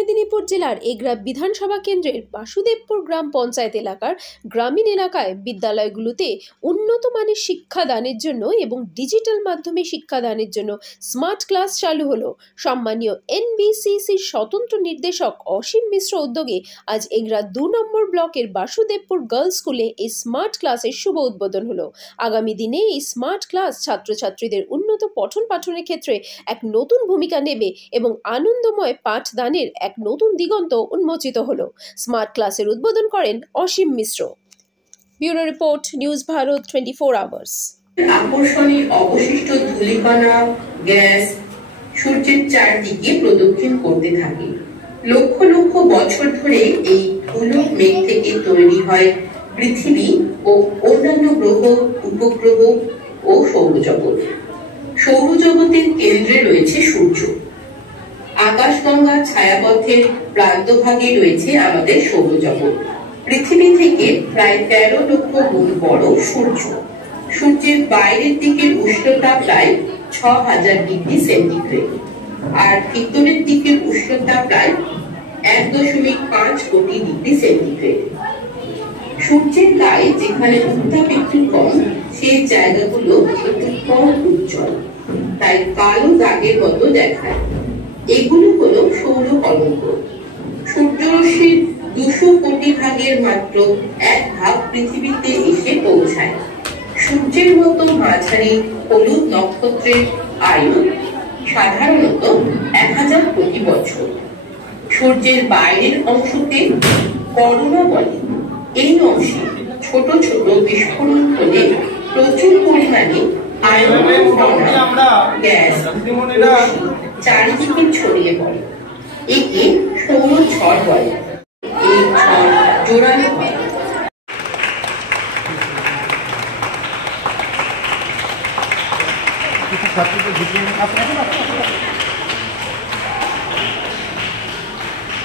মেদিনীপুর জেলার এগরা বিধানসভা কেন্দ্রের বাসুদেবপুর গ্রাম পঞ্চায়েত এলাকার গ্রামীণ এলাকায় বিদ্যালয়গুলোতে উন্নত মানের শিক্ষাদানের জন্য এবং ডিজিটাল মাধ্যমে শিক্ষাদানের জন্য স্মার্ট ক্লাস চালু হলো। সম্মানীয় এনবিসিসির স্বতন্ত্র নির্দেশক অসীম মিশ্র উদ্যোগে আজ এগরা 2 নম্বর ব্লকের বাসুদেবপুর গার্লস স্কুলে এই স্মার্ট ক্লাসের শুভ উদ্বোধন হলো। আগামী দিনে এই স্মার্ট ক্লাস ছাত্রছাত্রীদের উন্নত পঠন পাঠনের ক্ষেত্রে এক নতুন ভূমিকা নেবে এবং আনন্দময় পাঠদানের এক নতুন দিগন্ত উন্মোচিত হলো। স্মার্ট ক্লাসের উদ্বোধন করেন Asim Mishra. Bureau report, news Bharat 24 hours. আকর্ষণীয় অবশিষ্ট ধূলিকণা গ্যাস সূর্যের চারদিকে প্রদক্ষিণ করতে থাকে। লক্ষ লক্ষ বছর ধরে এই ধুলো মেঘ থেকে তৈরি হয় পৃথিবী ও অন্যান্য গ্রহ, উপগ্রহ ও সৌরজগৎ। সৌরজগতের কেন্দ্রে রয়েছে সূর্য। আকাশগঙ্গার ছায়াপথের প্রান্তভাগে রয়েছে আমাদের সৌরজগৎ। পৃথিবী থেকে প্রায় 13 লক্ষ গুণ বড় সূর্য। সূর্যের বাইরের দিকের উষ্ণতা প্রায় 6000 ডিগ্রি সেন্টিগ্রেড আর ভিতরের দিকের উষ্ণতা প্রায় 1.5 কোটি ডিগ্রি সেন্টিগ্রেড। সূর্যের গায়ে যেখানে উত্তাপ একটু কম, সেই জায়গাগুলো একটু কম উজ্জ্বল, তাই কালো দাগের মতো দেখায়। এগুলো হলো সৌর কলঙ্ক। সূর্যরশ্মির 200 কোটি ভাগের মাত্র 1 ভাগ পৃথিবীতে এসে পৌঁছায়। সূর্যের মতো মাঝারি হলুদ নক্ষত্রের আয়ু সাধারণত 1000 কোটি বছর। সূর্যের বাইরের অংশকে করোনা বলে। এই অংশে ছোট ছোট বিস্ফোরণ হলে প্রচুর পরিমাণে আয়নন কণা, গ্যাস চারিদিকে ছড়িয়ে পড়ে। একে সৌর ঝড় বলে। এই ঝড় জোরালো হয়।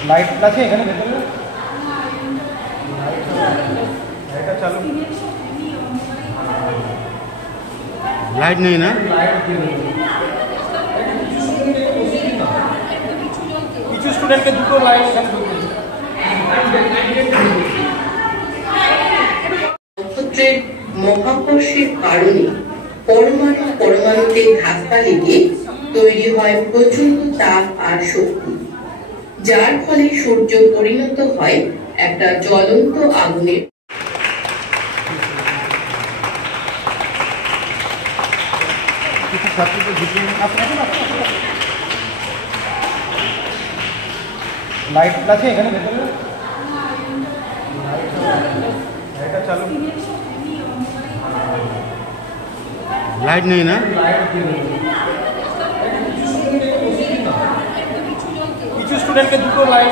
লাইট আছে এখানে ভেতরে, চালু লাইট নেই না, কিছু স্টুডেন্টকে দুটো লাইট নক্ষত্রের মহাকর্ষের কারণে পরমাণুতে ধাক্কা লেগে তৈরি হয় প্রচন্ড তাপ আর শক্তি, যার ফলে সূর্য পরিণত হয় একটা জ্বলন্ত আগুনের। লাইট আছে এখানে ভেতরে, চালু লাইট নেই না, কিছু স্টুডেন্টকে দুটো লাইট